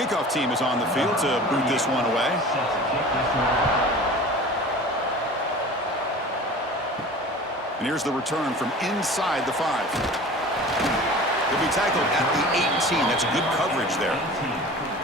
Kickoff team is on the field to boot this one away. And here's the return from inside the 5. He'll be tackled at the 18. That's good coverage there.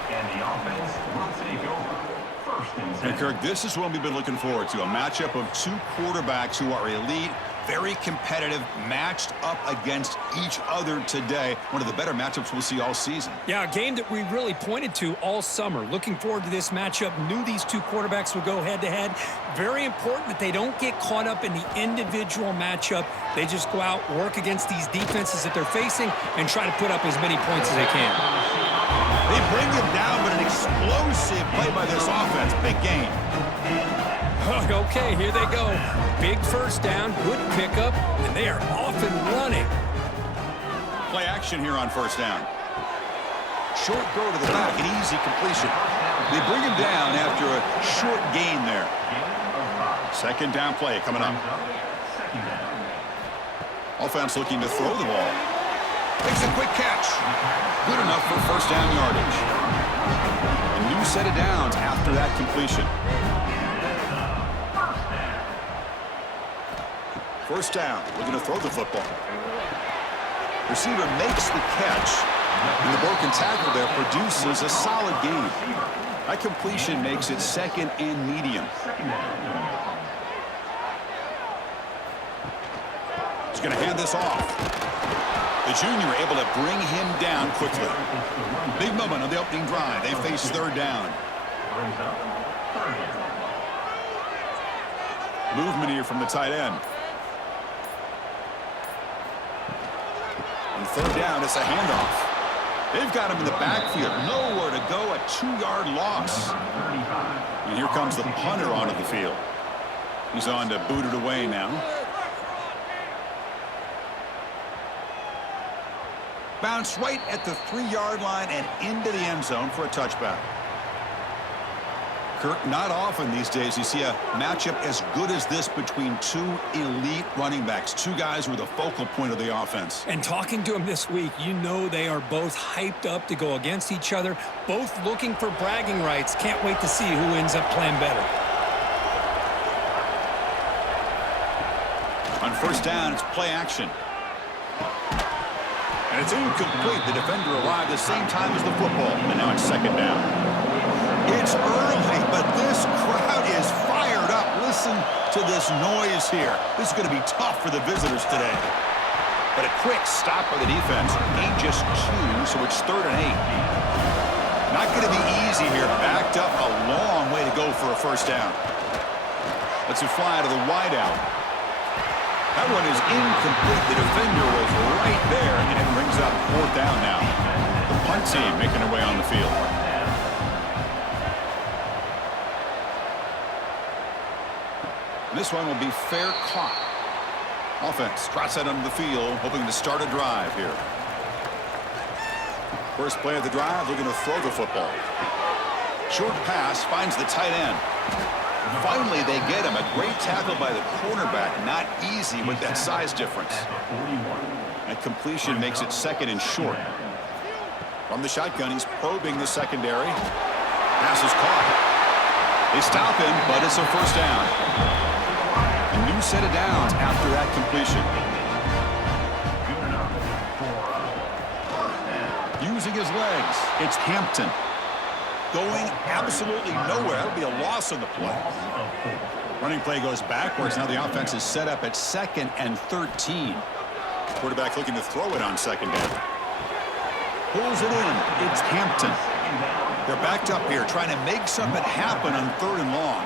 And the offense will take over. And Kirk, this is what we've been looking forward to, a matchup of two quarterbacks who are elite, very competitive, matched up against each other today. One of the better matchups we'll see all season. Yeah, a game that we really pointed to all summer. Looking forward to this matchup. Knew these two quarterbacks would go head-to-head. Very important that they don't get caught up in the individual matchup. They just go out, work against these defenses that they're facing, and try to put up as many points as they can. They bring him down, but an explosive play by this offense. Big game. Okay, here they go. Big first down, good pickup, and they are off and running. Play action here on first down. Short throw to the back, an easy completion. They bring him down after a short gain there. Second down play coming up. Offense looking to throw the ball. Makes a quick catch. Good enough for first down yardage. A new set of downs after that completion. First down. We're going to throw the football. Receiver makes the catch. And the broken tackle there produces a solid gain. That completion makes it second and medium. He's going to hand this off. The junior able to bring him down quickly. Big moment on the opening drive. They face third down. Movement here from the tight end. On third down, it's a handoff. They've got him in the backfield. Nowhere to go, a 2-yard loss. And here comes the punter onto the field. He's on to boot it away now. Bounce right at the 3-yard line and into the end zone for a touchback. Kirk, not often these days you see a matchup as good as this between two elite running backs, two guys who are the focal point of the offense. And talking to them this week, you know they are both hyped up to go against each other, both looking for bragging rights. Can't wait to see who ends up playing better. On first down, it's play action. And it's incomplete. The defender arrived the same time as the football. And now it's second down. It's early, but this crowd is fired up. Listen to this noise here. This is going to be tough for the visitors today. But a quick stop by the defense. Gain just 2, so it's third and 8. Not going to be easy here. Backed up a long way to go for a first down. Let's it fly to the wideout. That one is incomplete. The defender was right there, and it brings up fourth down now. The punt team making their way on the field. This one will be fair caught. Offense trots that onto the field, hoping to start a drive here. First play of the drive, looking to throw the football. Short pass finds the tight end. Finally, they get him. A great tackle by the cornerback. Not easy with that size difference. That completion makes it second and short. From the shotgun, he's probing the secondary. Pass is caught. They stop him, but it's a first down. A new set of downs after that completion. Using his legs, it's Hampton. Going absolutely nowhere. That'll be a loss on the play. Running play goes backwards. Now the offense is set up at second and 13. Quarterback looking to throw it on second down. Pulls it in. It's Hampton. They're backed up here trying to make something happen on third and long.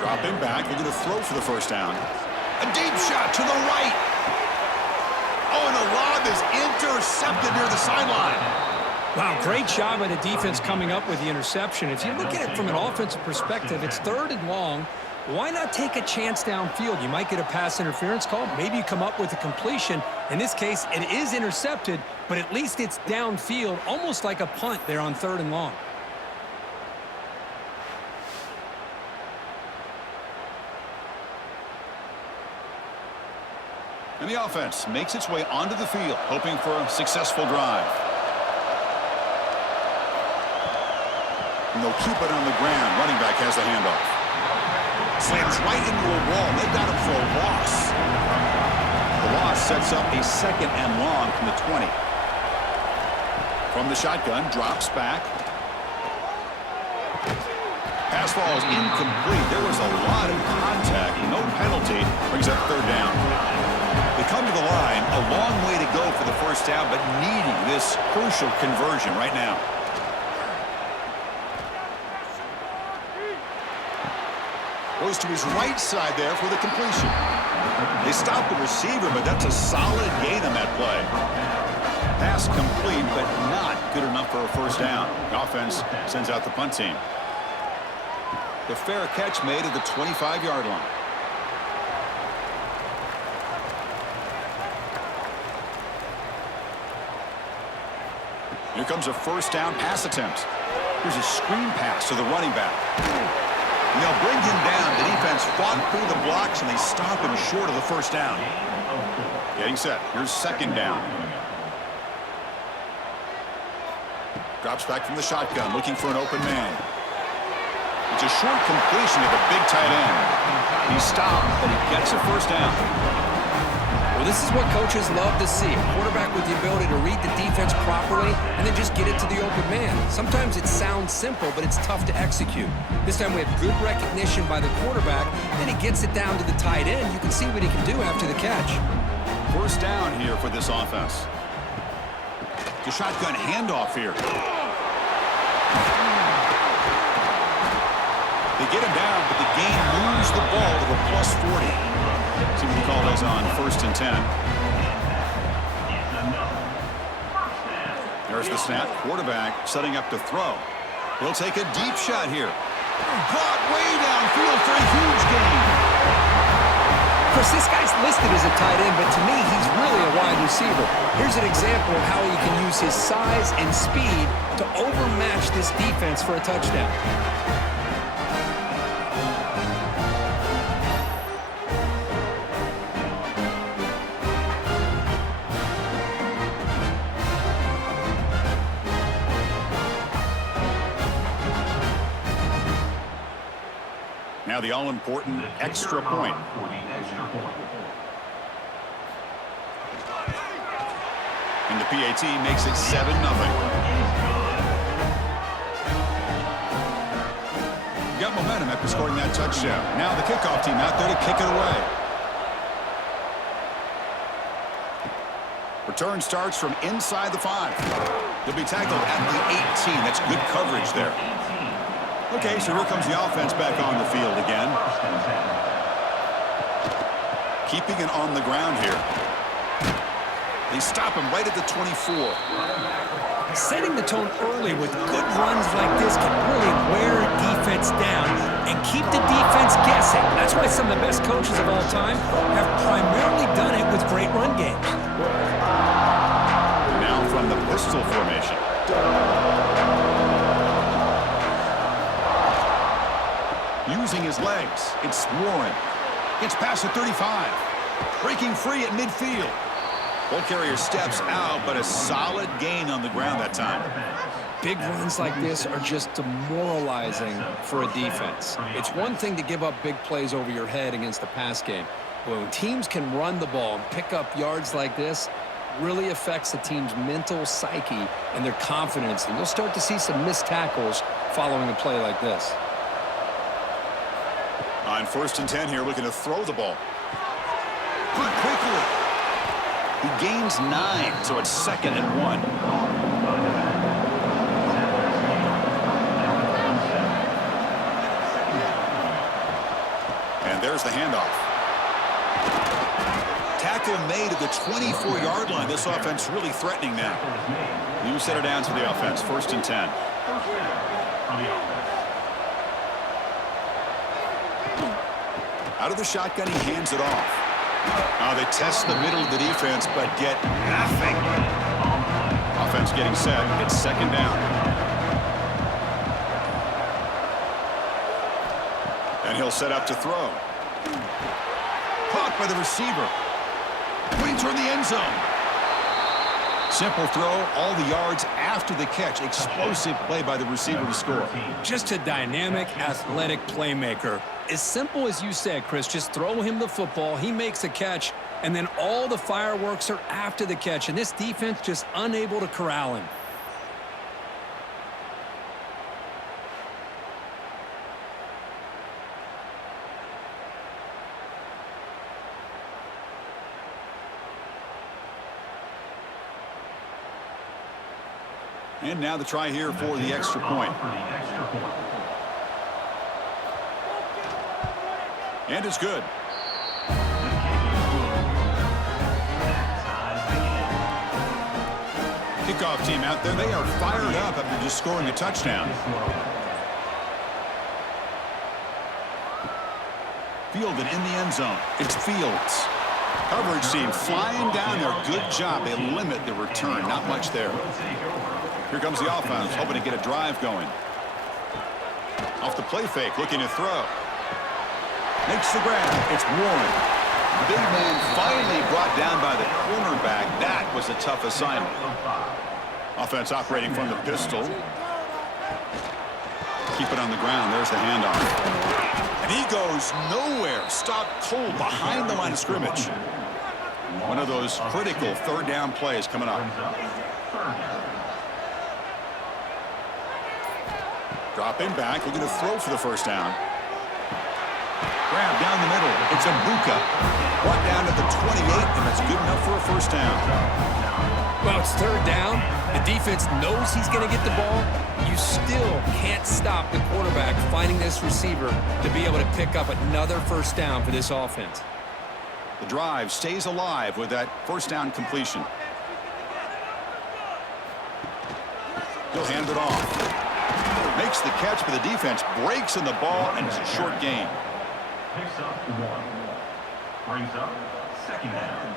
Dropping back, looking to throw for the first down. A deep shot to the right. Oh, and the lob is intercepted near the sideline. Wow, great job by the defense coming up with the interception. If you look at it from an offensive perspective, it's third and long. Why not take a chance downfield? You might get a pass interference call. Maybe you come up with a completion. In this case, it is intercepted, but at least it's downfield, almost like a punt there on third and long. And the offense makes its way onto the field, hoping for a successful drive. And they'll keep it on the ground. Running back has the handoff. Slams right into a wall. They got him for a loss. The loss sets up a 2nd and long from the 20. From the shotgun, drops back. Pass ball is incomplete. There was a lot of contact. No penalty. Brings up 3rd down. They come to the line. A long way to go for the 1st down, but needing this crucial conversion right now. Goes to his right side there for the completion. They stop the receiver, but that's a solid gain on that play. Pass complete, but not good enough for a 1st down. The offense sends out the punt team. The fair catch made at the 25-yard line. Here comes a 1st down pass attempt. Here's a screen pass to the running back. And they'll bring him down. The defense fought through the blocks, and they stop him short of the 1st down. Getting set. Here's 2nd down. Drops back from the shotgun, looking for an open man. It's a short completion to the big tight end. He stopped, but he gets a 1st down. Well, this is what coaches love to see. A quarterback with the ability to read the defense properly and then just get it to the open man. Sometimes it sounds simple, but it's tough to execute. This time we have good recognition by the quarterback. Then he gets it down to the tight end. You can see what he can do after the catch. 1st down here for this offense. The shotgun handoff here. They get him down, but the game moves the ball to the +40. See what the call is on 1st and 10. There's the snap. Quarterback setting up to throw. He'll take a deep shot here. Caught way downfield for a huge gain. Of course, this guy's listed as a tight end, but to me, he's really a wide receiver. Here's an example of how he can use his size and speed to overmatch this defense for a touchdown. Now the all-important extra point. And the PAT makes it 7-0. Got momentum after scoring that touchdown. Now the kickoff team out there to kick it away. Return starts from inside the 5. They'll be tackled at the 18. That's good coverage there. Okay, so here comes the offense back on the field again. Keeping it on the ground here. They stop him right at the 24. Setting the tone early with good runs like this can really wear a defense down and keep the defense guessing. That's why some of the best coaches of all time have primarily done it with great run games. Now from the pistol formation. Using his legs, it's Warren. Gets past the 35. Breaking free at midfield. Ball carrier steps out, but a solid gain on the ground that time. Big runs like this are just demoralizing for a defense. It's one thing to give up big plays over your head against the pass game. But when teams can run the ball and pick up yards like this, really affects the team's mental psyche and their confidence. And you'll start to see some missed tackles following a play like this. On 1st and 10 here, looking to throw the ball. Put quickly. He gains 9, so it's 2nd and 1. And there's the handoff. Tackle made at the 24-yard line. This offense really threatening now. You set it down to the offense. 1st and 10. Out of the shotgun, he hands it off. They test the middle of the defense, but get nothing. Offense getting set. It's 2nd down. And he'll set up to throw. Caught by the receiver. Waiting toward the end zone. Simple throw, all the yards after the catch. Explosive play by the receiver to score. Just a dynamic, athletic playmaker. As simple as you said, Chris, just throw him the football, he makes a catch, and then all the fireworks are after the catch, and this defense just unable to corral him. And now the try here for the extra point. And it's good. Kickoff team out there. They are fired up after just scoring a touchdown. Fielded in the end zone. It's Fields. Coverage team flying down there. Good job. They limit the return. Not much there. Here comes the offense, hoping to get a drive going. Off the play fake, looking to throw. Makes the grab. It's Warren. Big man finally brought down by the cornerback. That was a tough assignment. Offense operating from the pistol. Keep it on the ground. There's the handoff. And he goes nowhere. Stopped cold behind the line of scrimmage. One of those critical third down plays coming up. Dropping back, looking to throw for the first down. Grab down the middle. It's Mbuka. Brought down at the 28, and that's good enough for a first down. Well, it's third down. The defense knows he's going to get the ball. You still can't stop the quarterback finding this receiver to be able to pick up another first down for this offense. The drive stays alive with that first down completion. He'll hand it off. Makes the catch, but the defense breaks in the ball, and it's a short gain. Picks up one. Brings up second down.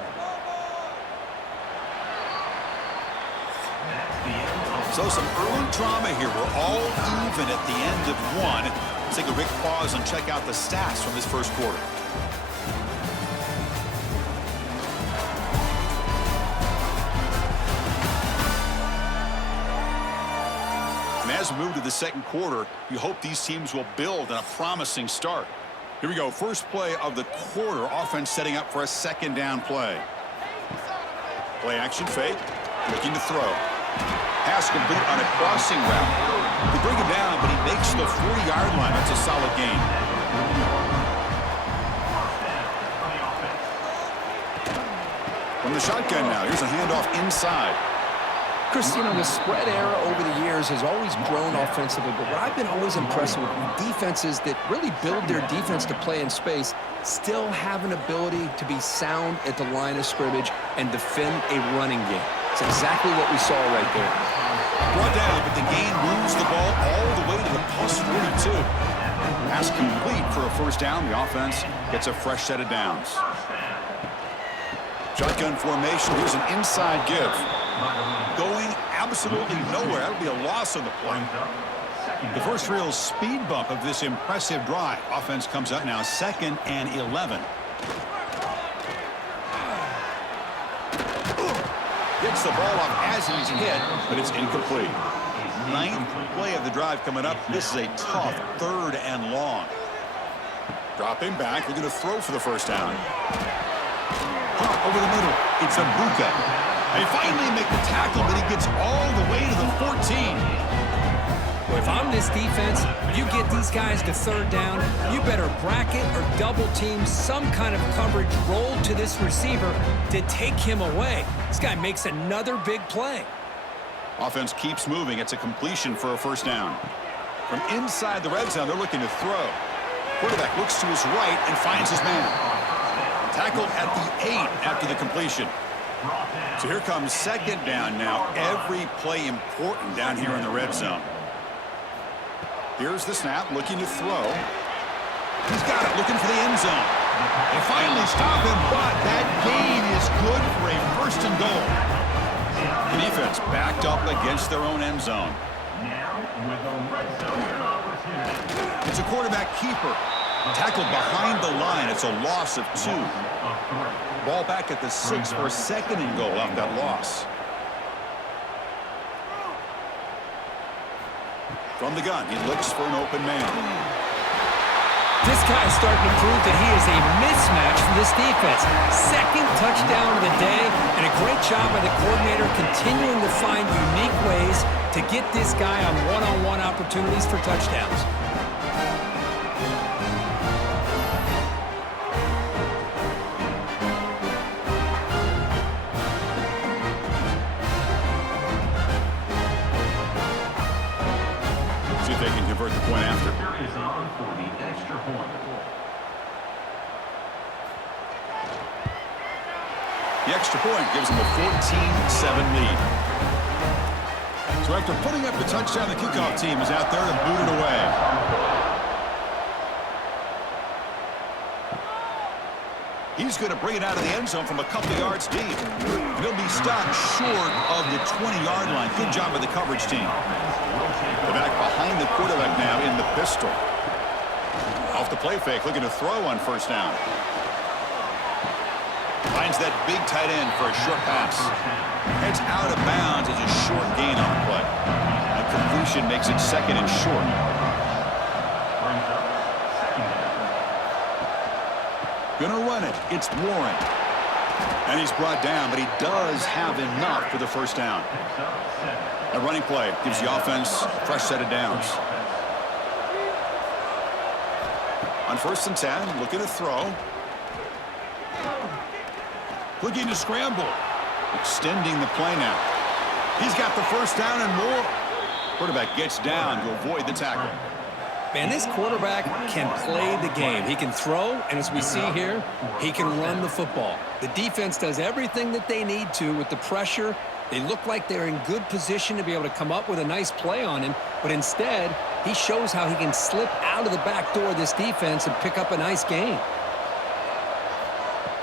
That's the end. So some early drama here. We're all even at the end of one. Let's take a quick pause and check out the stats from this first quarter. As we move to the second quarter, you hope these teams will build on a promising start. Here we go. First play of the quarter. Offense setting up for a second down play. Play action fake. Looking to throw. Pass complete on a crossing route. They bring him down, but he makes the 40-yard line. That's a solid gain. From the shotgun now. Here's a handoff inside. Chris, you know, the spread era over the years has always grown offensively, but what I've been always impressed with defenses that really build their defense to play in space still have an ability to be sound at the line of scrimmage and defend a running game. It's exactly what we saw right there. Brought down, but the gain moves the ball all the way to the plus 42. Pass complete for a first down. The offense gets a fresh set of downs. Shotgun formation. Here's an inside give. Going absolutely nowhere. That'll be a loss on the play. The first real speed bump of this impressive drive. Offense comes up now 2nd and 11. Gets the ball off as he's hit, but it's incomplete. 9th play of the drive coming up. This is a tough 3rd and long. Dropping back, looking to throw for the first down. Pump over the middle. It's Mbuka. They finally make the tackle, but he gets all the way to the 14. Well, if I'm this defense, you get these guys to third down, you better bracket or double team some kind of coverage roll to this receiver to take him away. This guy makes another big play. Offense keeps moving. It's a completion for a first down. From inside the red zone, they're looking to throw. Quarterback looks to his right and finds his man. Tackled at the 8 after the completion. So here comes second down now. Every play important down here in the red zone. Here's the snap, looking to throw. He's got it, looking for the end zone. They finally stop him, but that gain is good for a first and goal. The defense backed up against their own end zone. It's a quarterback keeper. Tackled behind the line. It's a loss of 2. Ball back at the 6 for a second and goal off that loss. From the gun, he looks for an open man. This guy is starting to prove that he is a mismatch for this defense. Second touchdown of the day, and a great job by the coordinator continuing to find unique ways to get this guy on one-on-one opportunities for touchdowns. See if they can convert the point after. There is on for the extra point. The extra point gives them a 14-7 lead. So after putting up the touchdown, the kickoff team is out there to boot it away. He's going to bring it out of the end zone from a couple yards deep. And he'll be stopped short of the 20-yard line. Good job by the coverage team. The back behind the quarterback now in the pistol. Off the play fake, looking to throw on first down. Finds that big tight end for a short pass. Heads out of bounds as a short gain on the play. A completion makes it second and short. Brings up second down. Gonna run it. It's Warren. And he's brought down, but he does have enough for the first down. Picks up 7. A running play gives the offense a fresh set of downs. On first and 10, looking to throw. Looking to scramble. Extending the play now. He's got the first down and more. Quarterback gets down to avoid the tackle. Man, this quarterback can play the game. He can throw, and as we see here, he can run the football. The defense does everything that they need to with the pressure. They look like they're in good position to be able to come up with a nice play on him, but instead, he shows how he can slip out of the back door of this defense and pick up a nice gain.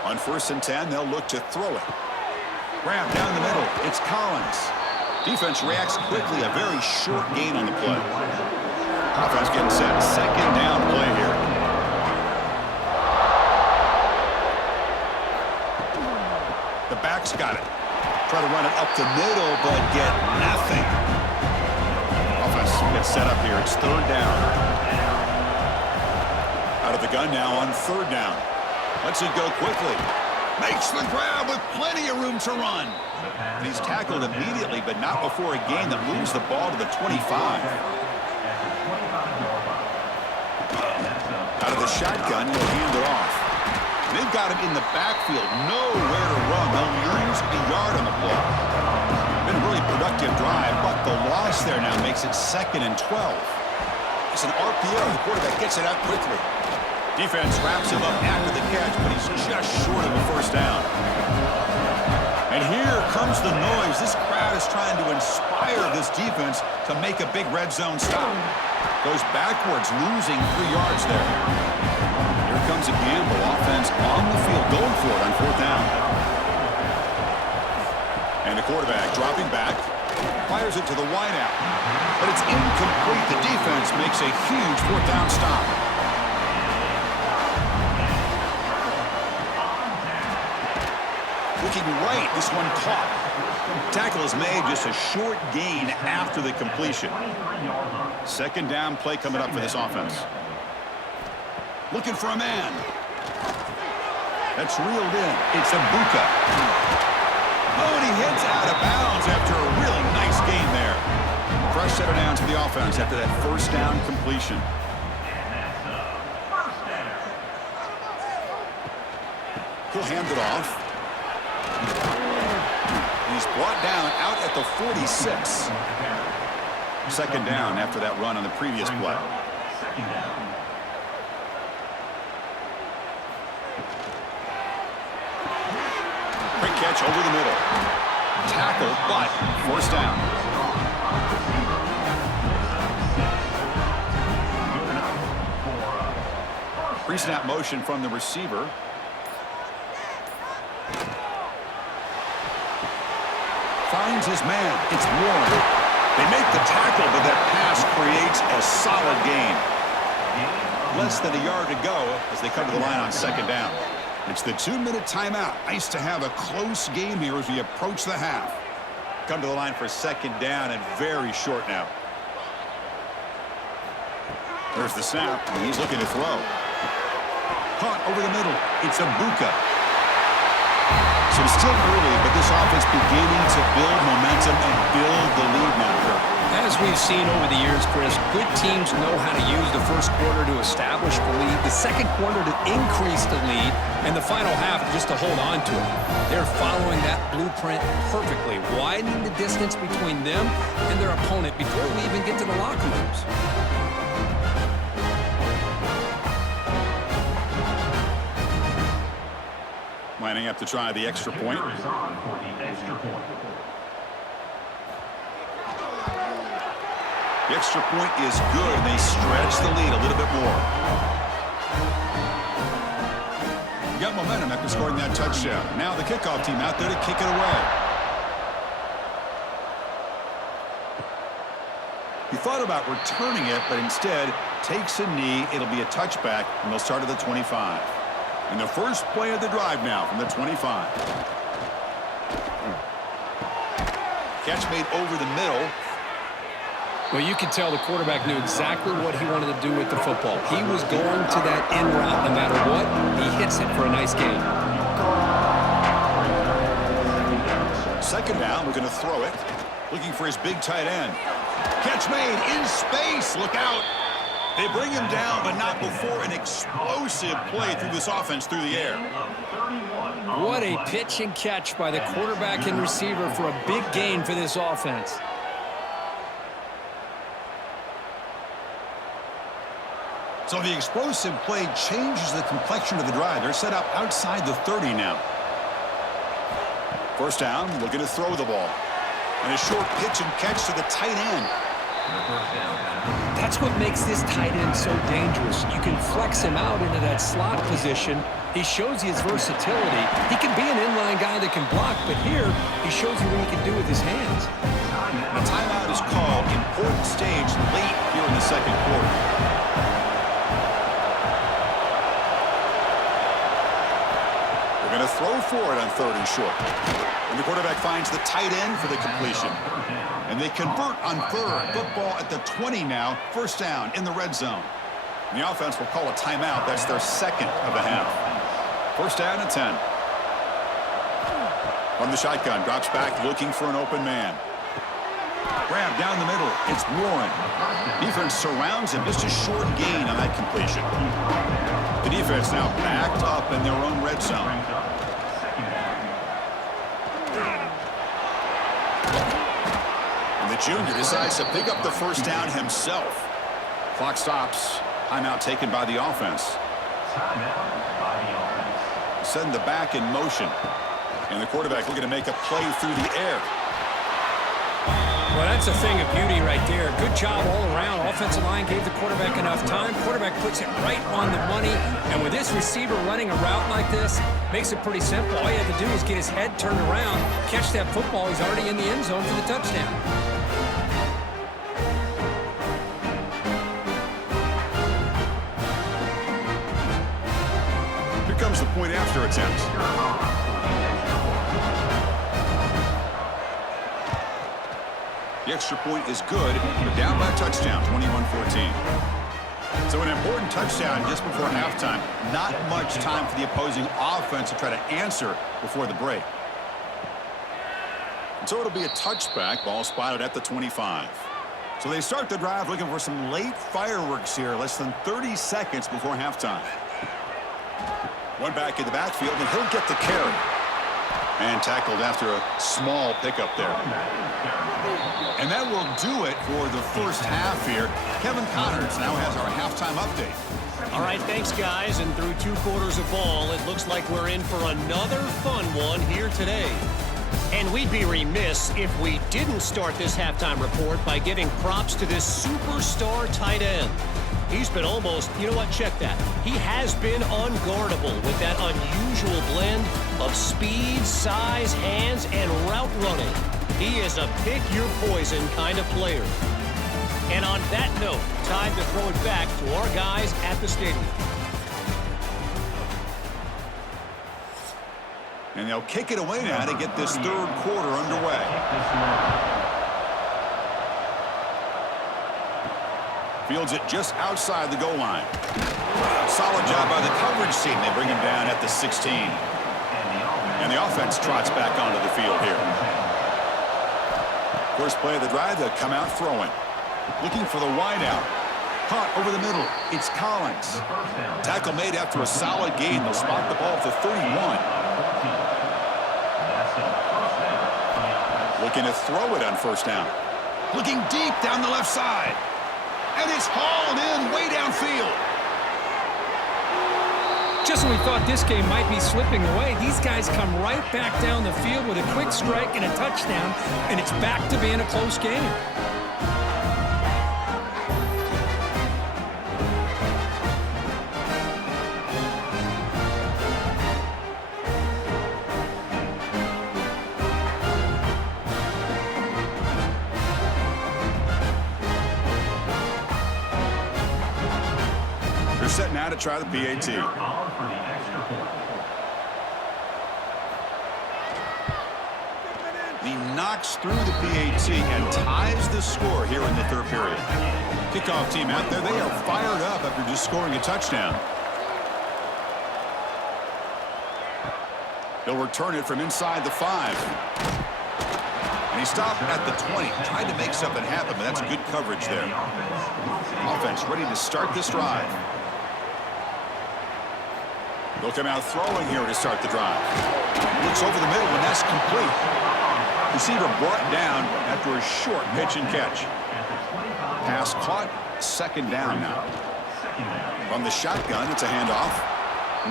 On first and 10, they'll look to throw it. Grab down the middle. It's Collins. Defense reacts quickly. A very short gain on the play. Offense getting set. Second down play here. The back's got it. Try to run it up the middle, but get nothing. Offense gets set up here. It's third down. Out of the gun now on third down. Lets it go quickly. Makes the grab with plenty of room to run. And he's tackled immediately, but not before a gain that moves the ball to the 25. Out of the shotgun, he'll hand it off. They've got him in the backfield. Nowhere to run. They'll lose a yard on the play. Been a really productive drive, but the loss there now makes it second and 12. It's an RPO. The quarterback gets it out quickly. Defense wraps him up after the catch, but he's just short of a first down. And here comes the noise. This crowd is trying to inspire this defense to make a big red zone stop. Goes backwards, losing 3 yards there. Here comes a gamble. Offense on the field, going for it on fourth down. And the quarterback dropping back, fires it to the wideout. But it's incomplete. The defense makes a huge fourth down stop. Looking right, this one caught. Tackle is made, just a short gain after the completion. Second down play coming up for this offense. Looking for a man. That's reeled in. It's Ibuka. Oh, and he heads out of bounds after a really nice gain there. Fresh set of downs for the offense after that first down completion. He'll hand it off. He's brought down out at the 46. Second down after that run on the previous play. Quick catch over the middle. Tackle, but first down. Pre-snap motion from the receiver. Finds his man. It's Warren. They make the tackle, but that pass creates a solid gain. Less than a yard to go as they come to the line on second down. It's the 2-minute timeout. Nice to have a close game here as we approach the half. Come to the line for second down and very short now. There's the snap, and he's looking to throw. Caught over the middle. It's a Buka. So it's still early, but this offense beginning to build momentum and build the lead now. As we've seen over the years, Chris, good teams know how to use the first quarter to establish the lead, the second quarter to increase the lead, and the final half just to hold on to it. They're following that blueprint perfectly, widening the distance between them and their opponent before we even get to the locker rooms. Lining up to try the extra point. The extra point is good, and they stretch the lead a little bit more. You got momentum after scoring that touchdown. Now the kickoff team out there to kick it away. He thought about returning it, but instead takes a knee. It'll be a touchback, and they'll start at the 25. And the first play of the drive now from the 25. Catch made over the middle. Well, you could tell the quarterback knew exactly what he wanted to do with the football. He was going to that end route no matter what. He hits it for a nice gain. Second down, we're going to throw it. Looking for his big tight end. Catch made in space. Look out. They bring him down, but not before an explosive play through this offense through the air. What a pitch and catch by the quarterback and receiver for a big gain for this offense. So the explosive play changes the complexion of the drive. They're set up outside the 30 now. First down, looking to throw the ball. And a short pitch and catch to the tight end. That's what makes this tight end so dangerous. You can flex him out into that slot position. He shows you his versatility. He can be an inline guy that can block, but here he shows you what he can do with his hands. A timeout is called. Important stage late here in the second quarter. They're going to throw for it on third and short. And the quarterback finds the tight end for the completion. And they convert on third. Football at the 20 now. First down in the red zone. And the offense will call a timeout. That's their second of the half. First down and 10. From the shotgun, drops back looking for an open man. Grab down the middle. It's Warren. Defense surrounds him. Just a short gain on that completion. The defense now backed up in their own red zone. And the junior decides to pick up the first down himself. Clock stops. Timeout taken by the offense. Send the back in motion. And the quarterback looking to make a play through the air. Well, that's a thing of beauty right there. Good job all around. Offensive line gave the quarterback enough time. Quarterback puts it right on the money. And with this receiver running a route like this, makes it pretty simple. All you have to do is get his head turned around, catch that football. He's already in the end zone for the touchdown. Here comes the point after attempt. The extra point is good, but down by a touchdown, 21-14. So an important touchdown just before halftime. Not much time for the opposing offense to try to answer before the break. And so it'll be a touchback. Ball spotted at the 25. So they start the drive looking for some late fireworks here. Less than 30 seconds before halftime. One back in the backfield, and he'll get the carry. And tackled after a small pickup there. And that will do it for the first half here. Kevin Connors now has our halftime update. All right, thanks, guys. And through 2 quarters of ball, it looks like we're in for another fun one here today. And we'd be remiss if we didn't start this halftime report by giving props to this superstar tight end. He's been almost, you know what, check that. He has been unguardable with that unusual blend of speed, size, hands, and route running. He is a pick-your-poison kind of player. And on that note, time to throw it back to our guys at the stadium. And they'll kick it away now to get this third quarter underway. Fields it just outside the goal line. Solid job by the coverage team. They bring him down at the 16. And the offense trots back onto the field here. First play of the drive, they'll come out throwing. Looking for the wideout. Caught over the middle. It's Collins. Tackle made after a solid gain. They'll spot the ball at the 31. Looking to throw it on first down. Looking deep down the left side. And it's hauled in way downfield. Just when we thought this game might be slipping away, these guys come right back down the field with a quick strike and a touchdown, and it's back to being a close game. They're set now to try the PAT. He knocks through the PAT and ties the score here in the third period. Kickoff team out there, they are fired up after just scoring a touchdown. He'll return it from inside the 5. And he stopped at the 20, tried to make something happen, but that's good coverage there. Offense ready to start this drive. They'll come out throwing here to start the drive. Looks over the middle, and that's complete. Receiver brought down after a short pitch and catch. Pass caught, second down now. From the shotgun, it's a handoff.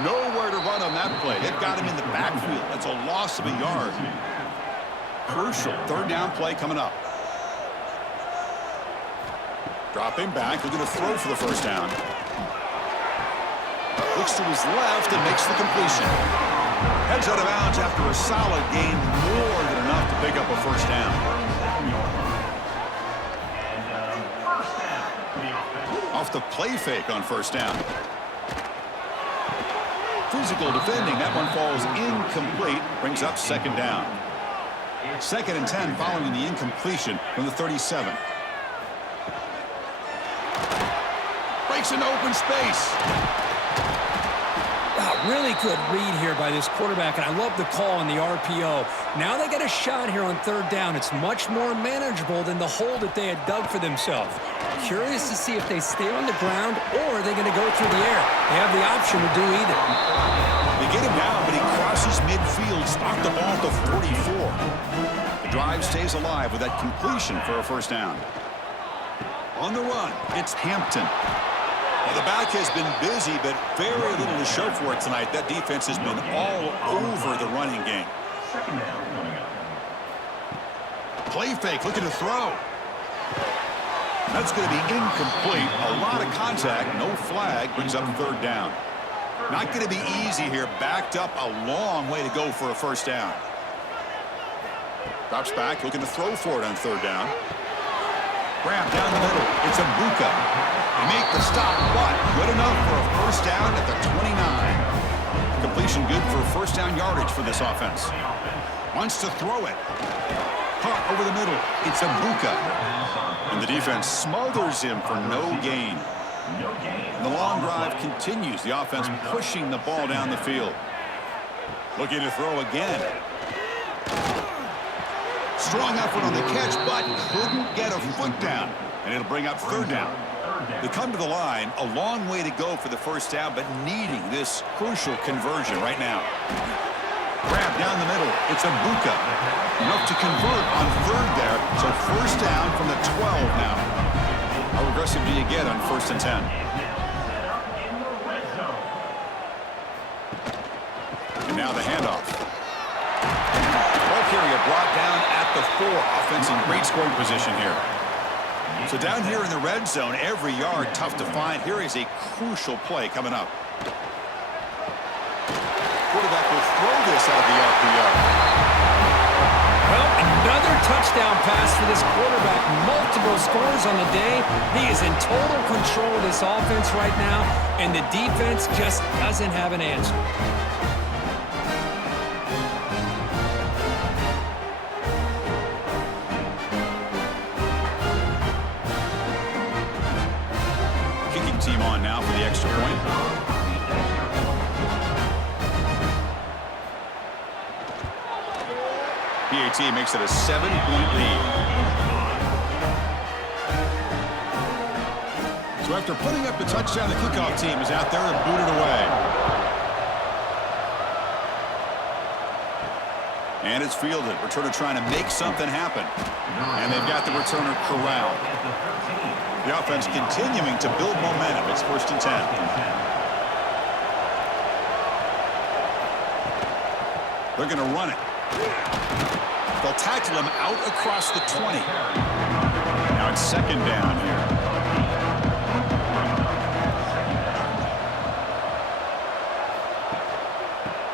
Nowhere to run on that play. It got him in the backfield. That's a loss of a yard. Crucial third down play coming up. Dropping back, looking to throw for the first down. Looks to his left and makes the completion. Heads out of bounds after a solid gain, more than enough to pick up a first down. Off the play fake on first down. Physical defending, that one falls incomplete, brings up second down. Second and 10 following the incompletion from the 37. Breaks into open space. Really good read here by this quarterback, and I love the call on the RPO. Now they get a shot here on third down. It's much more manageable than the hole that they had dug for themselves. Curious to see if they stay on the ground or are they going to go through the air. They have the option to do either. They get him down, but he crosses midfield, stopped the ball at the 44. The drive stays alive with that completion for a first down. On the run, it's Hampton. Well, the back has been busy, but very little to show for it tonight. That defense has been all over the running game. Play fake, looking to throw. That's going to be incomplete. A lot of contact, no flag, brings up third down. Not going to be easy here. Backed up a long way to go for a first down. Drops back, looking to throw for it on third down. Grab down the middle. It's Mbuka. They make the stop, but good enough for a first down at the 29. Completion good for first down yardage for this offense. Wants to throw it. Caught over the middle. It's Mbuka. And the defense smothers him for no gain. And the long drive continues. The offense pushing the ball down the field. Looking to throw again. Strong effort on the catch, but couldn't get a foot down. And it'll bring up third down. They come to the line, a long way to go for the first down, but needing this crucial conversion right now. Grab down the middle. It's Mbuka. Enough to convert on third there. So first down from the 12 now. How aggressive do you get on first and 10? And now the handoff. Ball carrier brought down at the 4. Offense in great scoring position here. So down here in the red zone, every yard tough to find. Here is a crucial play coming up. Quarterback will throw this out of the RPO. Well, another touchdown pass for this quarterback. Multiple scores on the day. He is in total control of this offense right now, and the defense just doesn't have an answer. team on now for the extra point. PAT makes it a 7-point lead. So after putting up the touchdown, the kickoff team is out there and booted away. And it's fielded. Returner trying to make something happen. And they've got the returner corralled. The offense continuing to build momentum. It's 1st and 10. They're going to run it. They'll tackle him out across the 20. Now it's 2nd down here.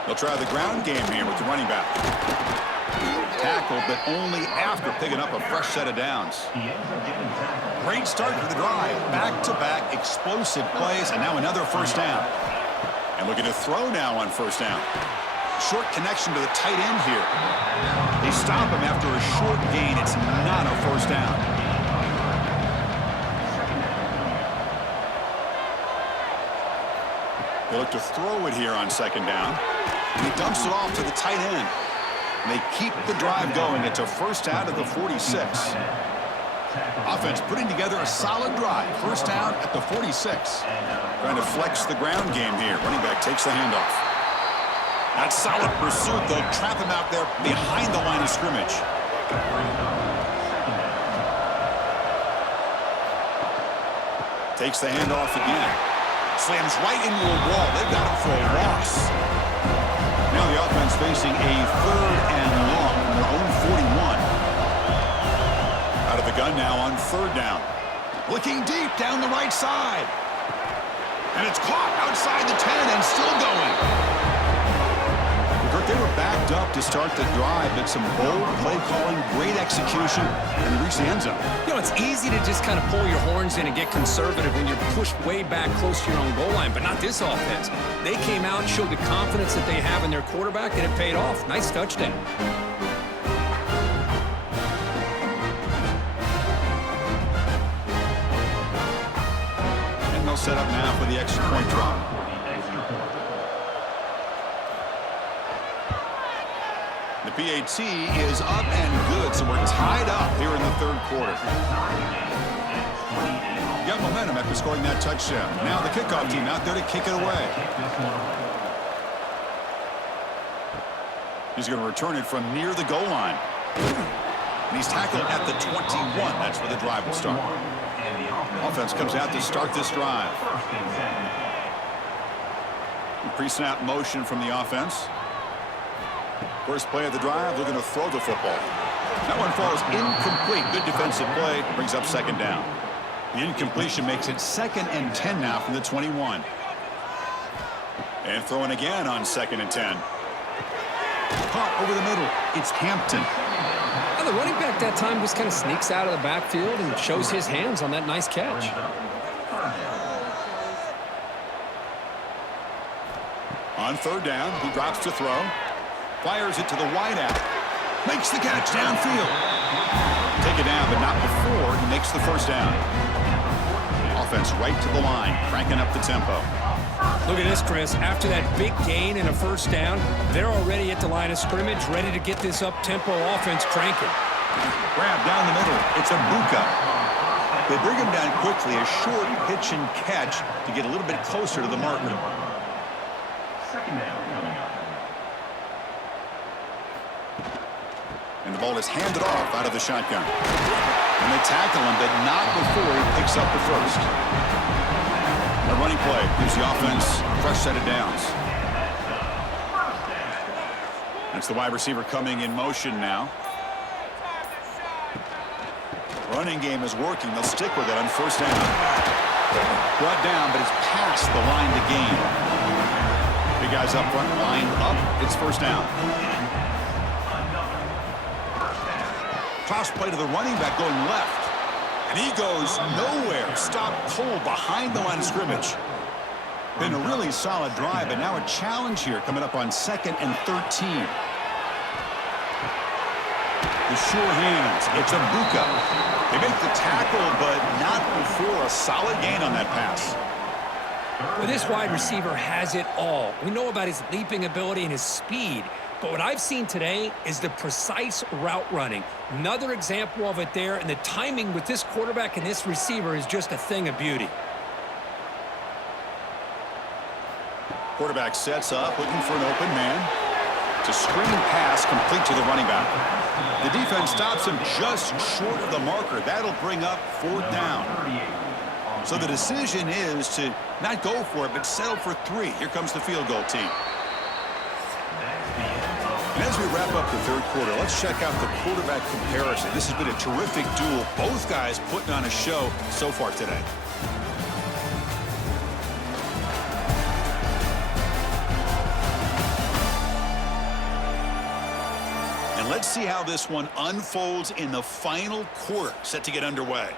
They'll try the ground game here with the running back. Tackled, but only after picking up a fresh set of downs. Great start to the drive. Back-to-back explosive plays, and now another 1st down. And looking to throw now on 1st down. Short connection to the tight end here. They stop him after a short gain. It's not a 1st down. They look to throw it here on 2nd down. And he dumps it off to the tight end. And they keep the drive going. It's a 1st down at the 46. Offense putting together a solid drive. 1st down at the 46. Trying to flex the ground game here. Running back takes the handoff. That's solid pursuit. They'll trap him out there behind the line of scrimmage. Takes the handoff again. Slams right into a wall. They've got him for a loss. Now the offense facing a 3rd and long from their own 41. Out of the gun now on 3rd down. Looking deep down the right side. And it's caught outside the 10 and still going. They were backed up to start the drive, but some bold play calling, great execution, and they reached the end zone. You know, it's easy to just kind of pull your horns in and get conservative when you're pushed way back close to your own goal line, but not this offense. They came out and showed the confidence that they have in their quarterback, and it paid off. Nice touchdown. And they'll set up now for the extra point drop. The PAT is up and good, so we're tied up here in the 3rd quarter. Got momentum after scoring that touchdown. Now the kickoff team out there to kick it away. He's going to return it from near the goal line. And he's tackled at the 21. That's where the drive will start. Offense comes out to start this drive. Pre-snap motion from the offense. First play of the drive, they're going to throw the football. That one falls incomplete. Good defensive play. Brings up 2nd down. The incompletion makes it 2nd and 10 now from the 21. And throwing again on 2nd and 10. Caught over the middle. It's Hampton. Now the running back that time just kind of sneaks out of the backfield and shows his hands on that nice catch. On 3rd down, he drops to throw. Fires it to the wide out. Makes the catch downfield. Take it down, but not before he makes the 1st down. Offense right to the line, cranking up the tempo. Look at this, Chris. After that big gain and a 1st down, they're already at the line of scrimmage, ready to get this up-tempo offense cranking. Grab down the middle. It's a Buka. They bring him down quickly, a short pitch and catch to get a little bit closer to the marker. 2nd down coming up. And the ball is handed off out of the shotgun. And they tackle him, but not before he picks up the 1st. A running play gives the offense a fresh set of downs. That's the wide receiver coming in motion now. Running game is working. They'll stick with it on 1st down. Brought down, but it's past the line to gain. Big guys up front, lined up. It's 1st down. Toss play to the running back going left. And he goes nowhere. Stopped cold behind the line of scrimmage. Been a really solid drive, but now a challenge here coming up on 2nd and 13. The sure hands. It's a Buka. They make the tackle, but not before a solid gain on that pass. Well, this wide receiver has it all. We know about his leaping ability and his speed, but what I've seen today is the precise route running. Another example of it there, and the timing with this quarterback and this receiver is just a thing of beauty. Quarterback sets up, looking for an open man. It's a screen pass complete to the running back. The defense stops him just short of the marker. That'll bring up 4th down. So the decision is to not go for it, but settle for 3. Here comes the field goal team. And as we wrap up the 3rd quarter, let's check out the quarterback comparison. This has been a terrific duel. Both guys putting on a show so far today. And let's see how this one unfolds in the final quarter, set to get underway.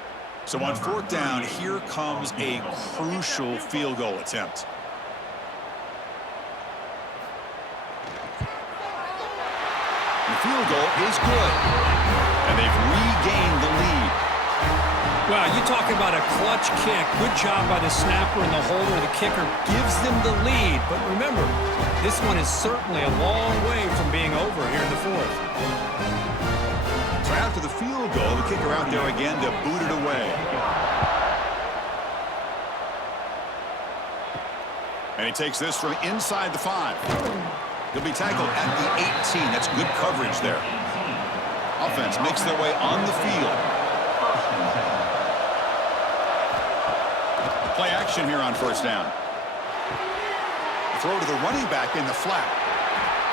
So on 4th down, here comes a crucial field goal attempt. The field goal is good, and they've regained the lead. Well, you talk about a clutch kick. Good job by the snapper and the holder. The kicker gives them the lead. But remember, this one is certainly a long way from being over here in the 4th. So after the field goal, the kicker out there again to boot it away. And he takes this from inside the 5. He'll be tackled at the 18. That's good coverage there. Offense makes their way on the field. Play action here on 1st down. Throw to the running back in the flat.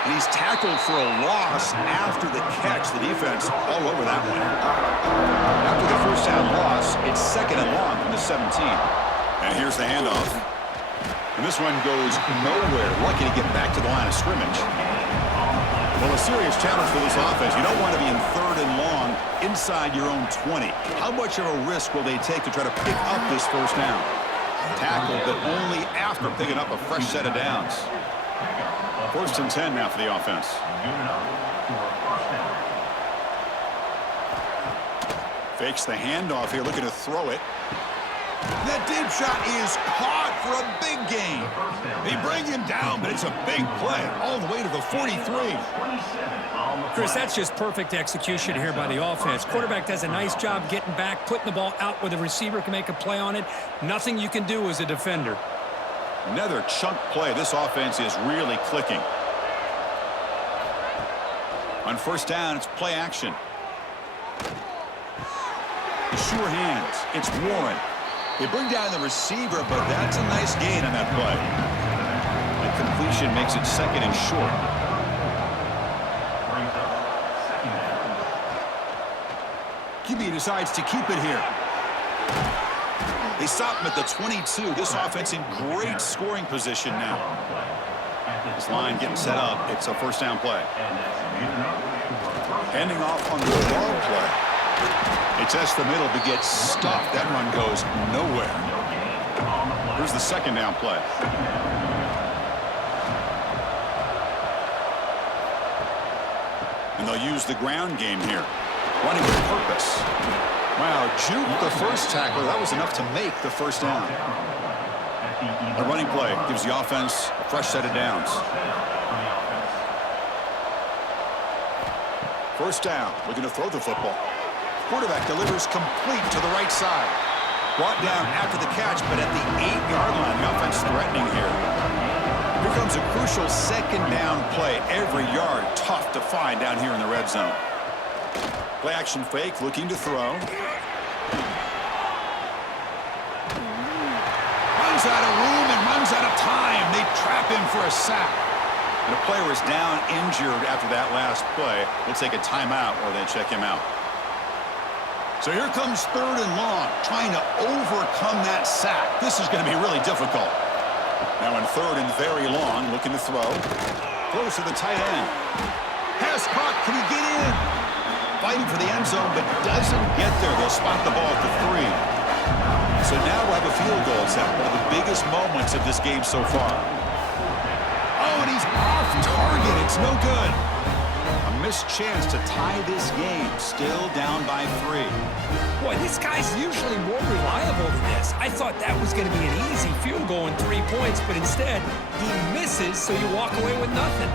And he's tackled for a loss after the catch. The defense all over that one. After the 1st down loss, it's 2nd and long from the 17. And here's the handoff. And this one goes nowhere. Lucky to get back to the line of scrimmage. Well, a serious challenge for this offense. You don't want to be in 3rd and long inside your own 20. How much of a risk will they take to try to pick up this 1st down? Tackled, but only after picking up a fresh set of downs. 1st and 10 now for the offense. Fakes the handoff here, looking to throw it. That deep shot is caught for a big gain. They bring him down, but it's a big play all the way to the 43. Chris, that's just perfect execution here by the offense. Quarterback does a nice job getting back, putting the ball out where the receiver can make a play on it. Nothing you can do as a defender. Another chunk play. This offense is really clicking. On 1st down, it's play action. Sure hands. It's Warren. They bring down the receiver, but that's a nice gain on that play. That completion makes it 2nd and short. QB decides to keep it here. They stop him at the 22. This offense in great scoring position now. This line getting set up. It's a 1st down play. Handing off on the long play. They test the middle but get stuffed. That run goes nowhere. Here's the 2nd down play. And they'll use the ground game here. Running with purpose. Wow, juke the 1st tackler. That was enough to make the 1st down. The running play gives the offense a fresh set of downs. 1st down, looking to throw the football. Quarterback delivers complete to the right side. Brought down after the catch, but at the 8-yard line, the offense threatening here. Here comes a crucial 2nd down play. Every yard tough to find down here in the red zone. Play action fake, looking to throw. Runs out of room and runs out of time. They trap him for a sack. And the player is down injured after that last play. We'll take a timeout or they check him out. So here comes 3rd and long, trying to overcome that sack. This is going to be really difficult. Now in 3rd and very long, looking to throw. Throws to the tight end. Pass caught, can he get in? Fighting for the end zone, but doesn't get there. They'll spot the ball at the 3. So now we'll have a field goal attempt, one of the biggest moments of this game so far. Oh, and he's off target. It's no good. A missed chance to tie this game. Still down by 3. Boy, this guy's usually more reliable than this. I thought that was going to be an easy field goal in 3 points, but instead, he misses, so you walk away with nothing.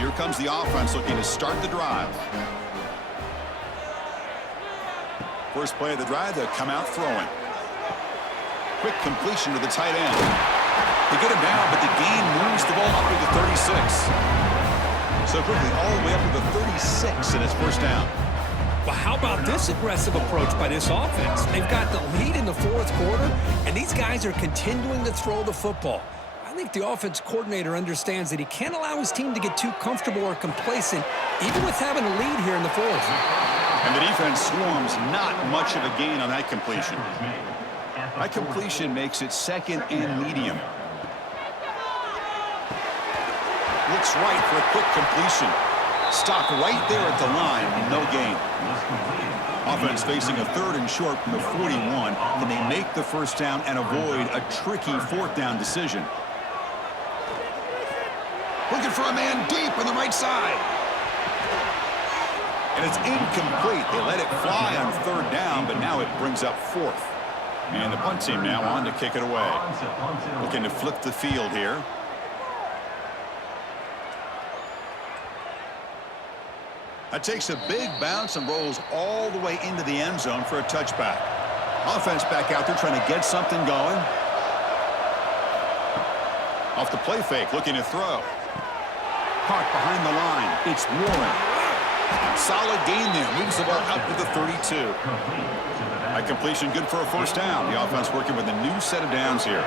Here comes the offense looking to start the drive. First play of the drive, they'll come out throwing. Quick completion to the tight end. They get him down, but the gain moves the ball up to the 36. So quickly, all the way up to the 36, and it's first down. Well, how about this aggressive approach by this offense? They've got the lead in the 4th quarter, and these guys are continuing to throw the football. I think the offense coordinator understands that he can't allow his team to get too comfortable or complacent, even with having a lead here in the 4th. And the defense swarms, not much of a gain on that completion. That completion makes it 2nd and medium. Looks right for a quick completion. Stop right there at the line, no gain. Offense facing a 3rd and short from the 41. Can they make the first down and avoid a tricky 4th down decision? Looking for a man deep on the right side. And it's incomplete. They let it fly on 3rd down, but now it brings up 4th. And the punt team now on to kick it away. Looking to flip the field here. That takes a big bounce and rolls all the way into the end zone for a touchback. Offense back out there trying to get something going. Off the play fake, looking to throw. Caught behind the line. It's Warren. Solid gain there. Moves the ball out to the 32. That completion good for a first down. The offense working with a new set of downs here.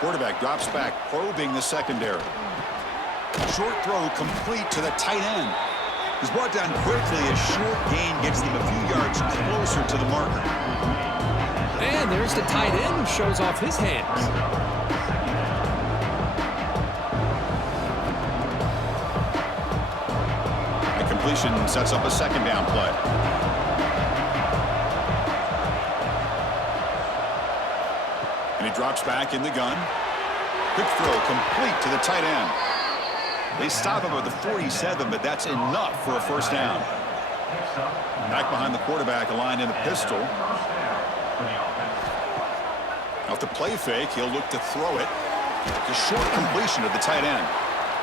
Quarterback drops back, probing the secondary. Short throw complete to the tight end. He's brought down quickly. A short gain gets him a few yards closer to the marker. And there's the tight end who shows off his hands. The completion sets up a 2nd down play. And he drops back in the gun. Quick throw complete to the tight end. They stop him at the 47, but that's enough for a first down. Back behind the quarterback, aligned in the pistol. Off the play fake, he'll look to throw it. It's a short completion to the tight end.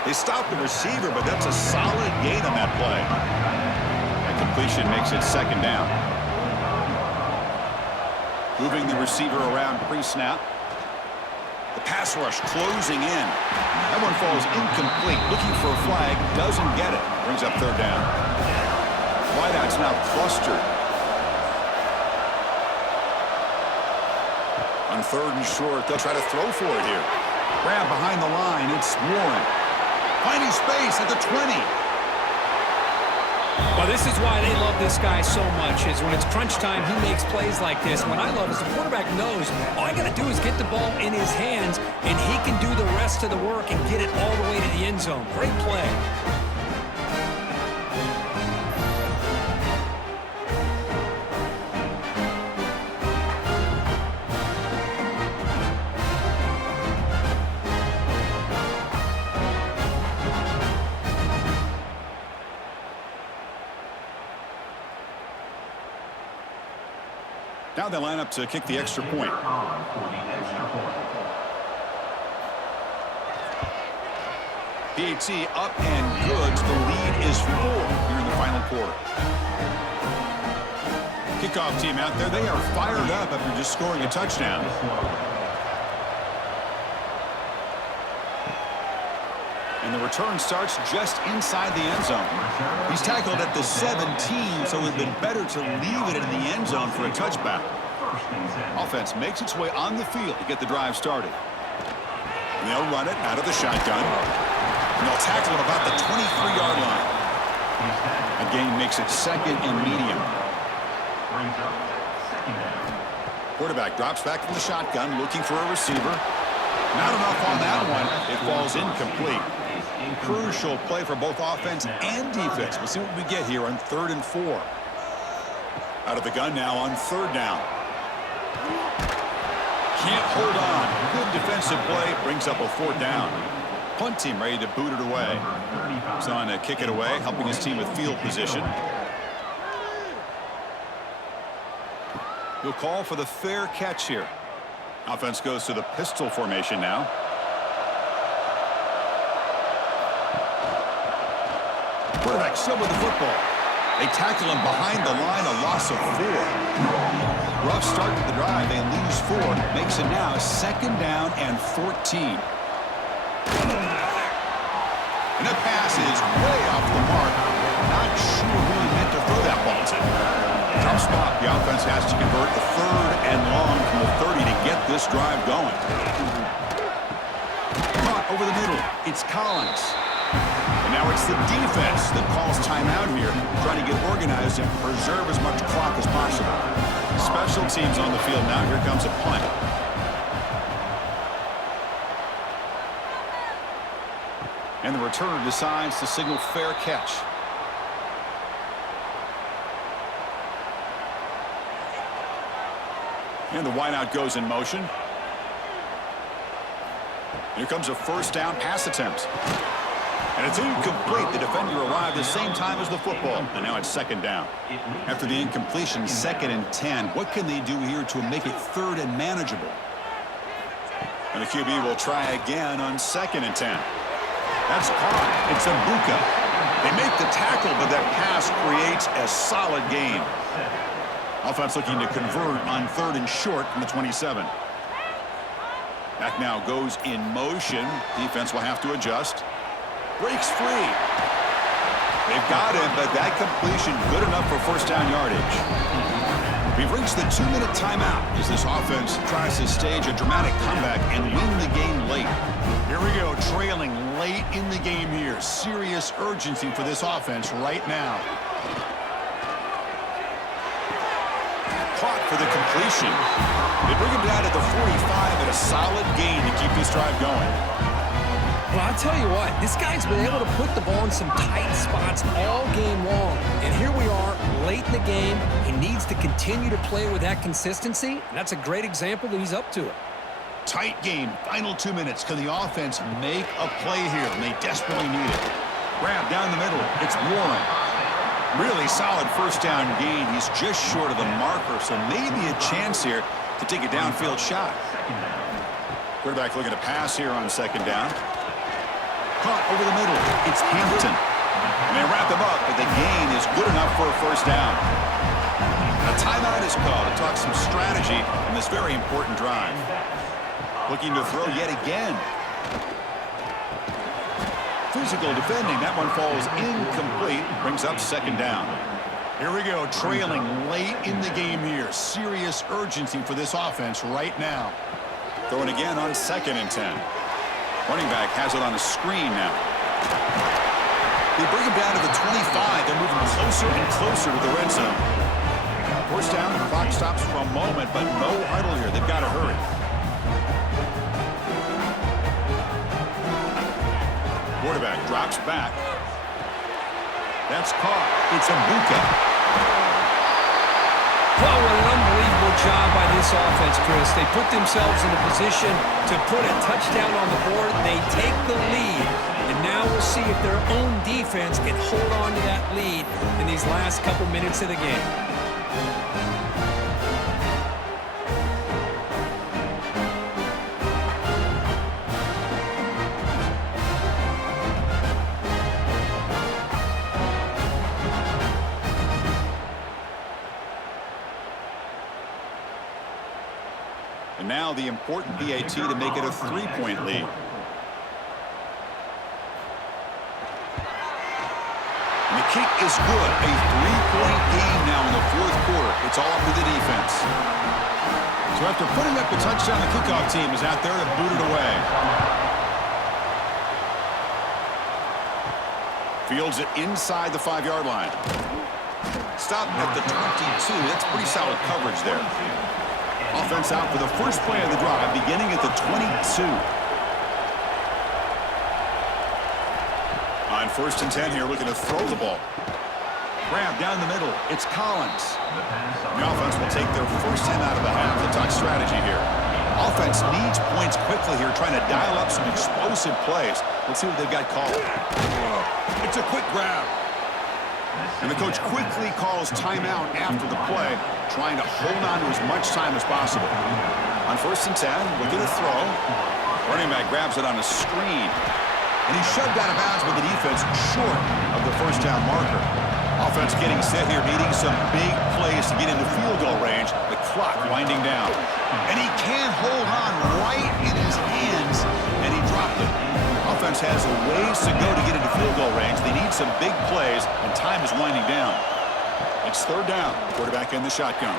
They stop the receiver, but that's a solid gain on that play. That completion makes it 2nd down. Moving the receiver around pre-snap. The pass rush closing in. That one falls incomplete. Looking for a flag. Doesn't get it. Brings up 3rd down. Wideout's now clustered. On 3rd and short, they'll try to throw for it here. Grab behind the line. It's Warren. Finding space at the 20. Well, this is why they love this guy so much, is when it's crunch time, he makes plays like this. What I love is the quarterback knows all I got to do is get the ball in his hands, and he can do the rest of the work and get it all the way to the end zone. Great play. Now they line up to kick the extra point. PAT up and good. The lead is 4 here in the final quarter. Kickoff team out there. They are fired up after just scoring a touchdown. And the return starts just inside the end zone. He's tackled at the 17, so it would have been better to leave it in the end zone for a touchback. Offense makes its way on the field to get the drive started. And they'll run it out of the shotgun. And they'll tackle it about the 23-yard line. A gain makes it 2nd and medium. Quarterback drops back from the shotgun, looking for a receiver. Not enough on that one. It falls incomplete. Crucial play for both offense and defense. We'll see what we get here on 3rd and 4. Out of the gun now on 3rd down. Can't hold on. Good defensive play. Brings up a 4th down. punt team ready to boot it away. He's on to kick it away, helping his team with field position. He'll call for the fair catch here. Offense goes to the pistol formation now. Quarterback still with the football. They tackle him behind the line, a loss of 4. Rough start to the drive. They lose 4. Makes it now 2nd down and 14. And that pass is way off the mark. Not sure who he meant to throw that ball to. Tough spot. The offense has to convert the 3rd and long from the 30 to get this drive going. Caught over the middle. It's Collins. And now it's the defense that calls timeout here, trying to get organized and preserve as much clock as possible. Special teams on the field now. Here comes a punt. And the returner decides to signal fair catch. And the wideout goes in motion. Here comes a 1st down pass attempt. And it's incomplete. The defender arrived the same time as the football. And now it's 2nd down. After the incompletion, 2nd and 10. What can they do here to make it 3rd and manageable? And the QB will try again on 2nd and 10. That's caught. It's Ibuka. They make the tackle, but that pass creates a solid gain. Offense looking to convert on 3rd and short from the 27. That now goes in motion. Defense will have to adjust. Breaks free. They've got him, but that completion good enough for 1st down yardage. We've reached the 2-minute timeout as this offense tries to stage a dramatic comeback and win the game late. Here we go, trailing late in the game here. Serious urgency for this offense right now. Caught for the completion. They bring him down at the 45 and a solid gain to keep this drive going. Well, I'll tell you what, this guy's been able to put the ball in some tight spots all game long. And here we are, late in the game. He needs to continue to play with that consistency. And that's a great example that he's up to it. Tight game, final 2 minutes. Can the offense make a play here? And they desperately need it. Grab down the middle. It's Warren. Really solid 1st down gain. He's just short of the marker, so maybe a chance here to take a downfield shot. Quarterback looking to pass here on 2nd down. Caught over the middle. It's Hampton. And they wrap him up, but the gain is good enough for a 1st down. A timeout is called to talk some strategy in this very important drive. Looking to throw yet again. Physical defending. That one falls incomplete. Brings up 2nd down. Here we go. Trailing late in the game here. Serious urgency for this offense right now. Throwing again on 2nd and 10. Running back has it on a screen now. They bring him down to the 25. They're moving closer and closer to the red zone. 1st down, the clock stops for a moment, but no huddle here. They've got to hurry. Quarterback drops back. That's caught. It's Ibuka. Well, what an unbelievable job by this offense, Chris. They put themselves in a position to put a touchdown on the board. They take the lead. And now we'll see if their own defense can hold on to that lead in these last couple minutes of the game. And now the important PAT to make it a 3-point lead. And the kick is good. A 3-point game now in the 4th quarter. It's all up to the defense. So after putting up a touchdown, the kickoff team is out there to boot it away. Fields it inside the 5-yard line. Stop at the 22. That's pretty solid coverage there. Offense out for the first play of the drive, beginning at the 22. On 1st and 10 here, looking to throw the ball. Grab down the middle. It's Collins. The offense will take their first time out of the half. They'll talk strategy here. Offense needs points quickly here, trying to dial up some explosive plays. Let's see what they've got called. It's a quick grab. And the coach quickly calls timeout after the play, trying to hold on to as much time as possible. On 1st and 10, look at the throw. Running back grabs it on a screen. And he's shoved out of bounds with the defense short of the first down marker. Offense getting set here, needing some big plays to get into field goal range. The clock winding down. And he can't hold on right in his hands, and he dropped it. Offense has a ways to go to get into field goal range. They need some big plays, and time is winding down. It's 3rd down. Quarterback in the shotgun.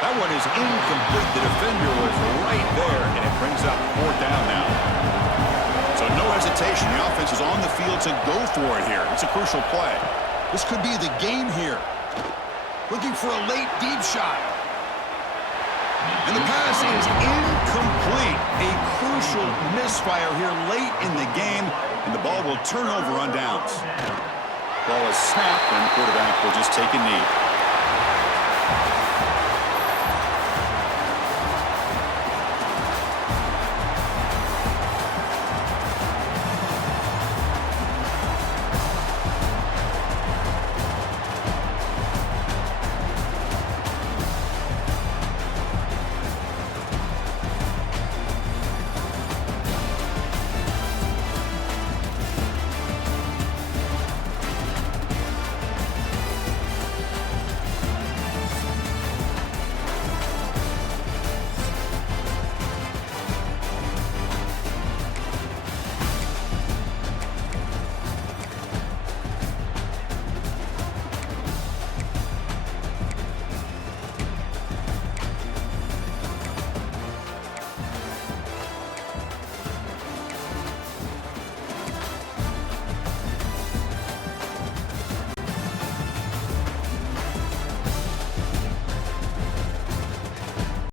That one is incomplete. The defender was right there, and it brings up 4th down now. So no hesitation. The offense is on the field to go for it here. It's a crucial play. This could be the game here. Looking for a late deep shot. And the pass is incomplete. A crucial misfire here late in the game, and the ball will turn over on downs. Ball is snapped, and the quarterback will just take a knee.